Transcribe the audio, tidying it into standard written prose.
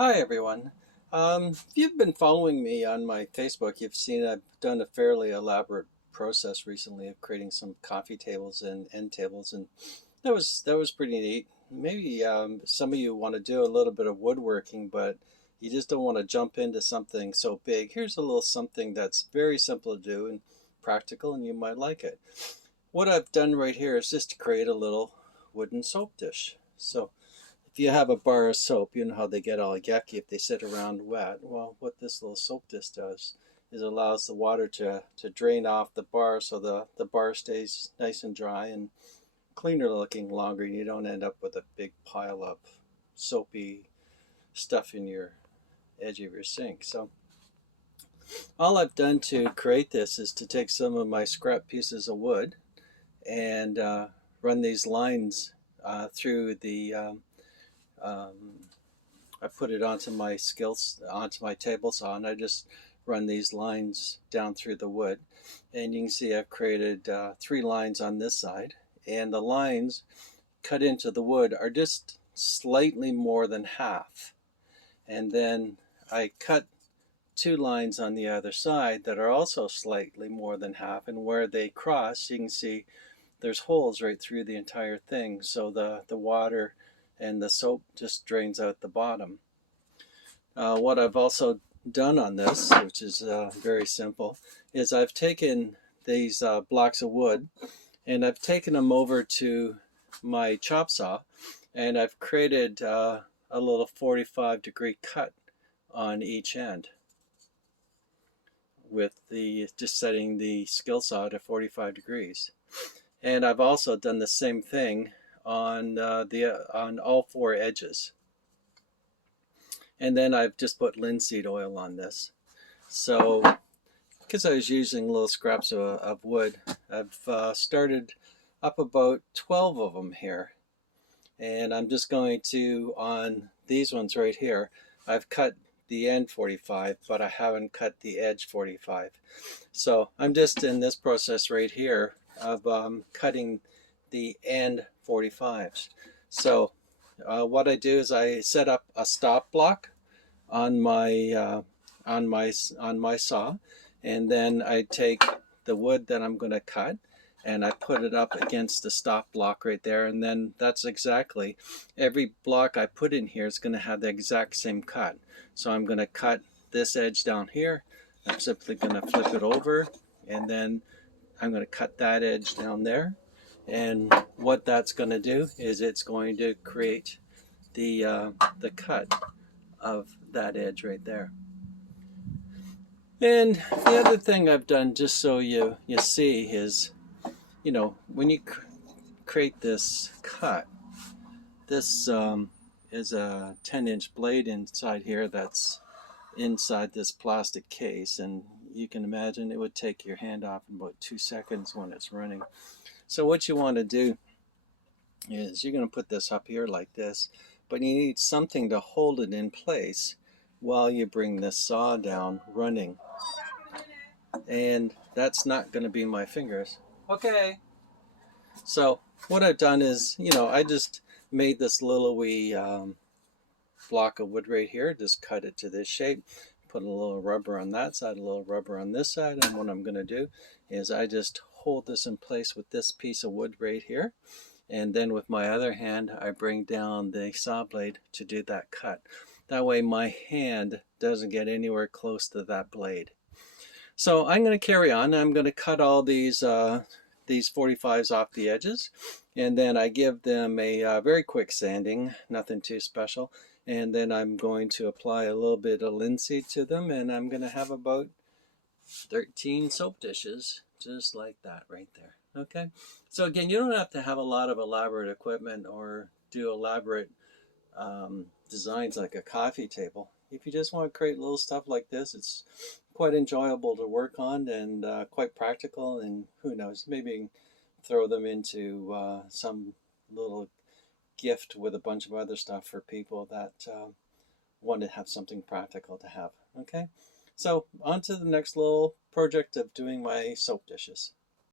Hi everyone. If you've been following me on my Facebook, you've seen I've done a fairly elaborate process recently of creating some coffee tables and end tables, and that was pretty neat. Maybe some of you want to do a little bit of woodworking, but you just don't want to jump into something so big. Here's a little something that's very simple to do and practical, and you might like it. What I've done right here is just to create a little wooden soap dish. So if you have a bar of soap, you know how they get all yucky if they sit around wet. Well, what this little soap dish does is allows the water to drain off the bar so the bar stays nice and dry and cleaner looking longer, and you don't end up with a big pile of soapy stuff in your edge of your sink. So all I've done to create this is to take some of my scrap pieces of wood and run these lines through the um, I put it onto my table saw, and I just run these lines down through the wood. And you can see I've created 3 lines on this side, and the lines cut into the wood are just slightly more than half. And then I cut 2 lines on the other side that are also slightly more than half, and where they cross, you can see there's holes right through the entire thing, so the water and the soap just drains out the bottom. What I've also done on this, which is very simple, is I've taken these blocks of wood and I've taken them over to my chop saw, and I've created a little 45-degree cut on each end with the just setting the skill saw to 45 degrees. And I've also done the same thing on on all 4 edges. And then I've just put linseed oil on this. So because I was using little scraps of wood, I've started up about 12 of them here. And I'm just going to, on these ones right here, I've cut the end 45, but I haven't cut the edge 45. So I'm just in this process right here of cutting the end 45s. So what I do is I set up a stop block on my saw, and then I take the wood that I'm going to cut and I put it up against the stop block right there, and then that's exactly every block I put in here is going to have the exact same cut. So I'm going to cut this edge down here. I'm simply going to flip it over, and then I'm going to cut that edge down there. And what that's going to do is it's going to create the cut of that edge right there. And the other thing I've done, just so you see, is, when you create this cut, this is a 10-inch blade inside here that's inside this plastic case, and you can imagine it would take your hand off in about 2 seconds when it's running. So what you want to do is you're going to put this up here like this, but you need something to hold it in place while you bring this saw down running. And that's not going to be my fingers. Okay. So what I've done is, I just made this little wee block of wood right here, just cut it to this shape, put a little rubber on that side, a little rubber on this side, and what I'm going to do is I just hold this in place with this piece of wood right here, and then with my other hand I bring down the saw blade to do that cut. That way my hand doesn't get anywhere close to that blade. So I'm going to carry on. I'm going to cut all these 45s off the edges, and then I give them a very quick sanding, nothing too special, and then I'm going to apply a little bit of linseed to them, and I'm going to have about 13 soap dishes just like that right there. Okay, so again, you don't have to have a lot of elaborate equipment or do elaborate designs like a coffee table. If you just want to create little stuff like this, it's quite enjoyable to work on, and quite practical, and who knows, maybe throw them into some little gift with a bunch of other stuff for people that want to have something practical to have. Okay, so on to the next little project of doing my soap dishes.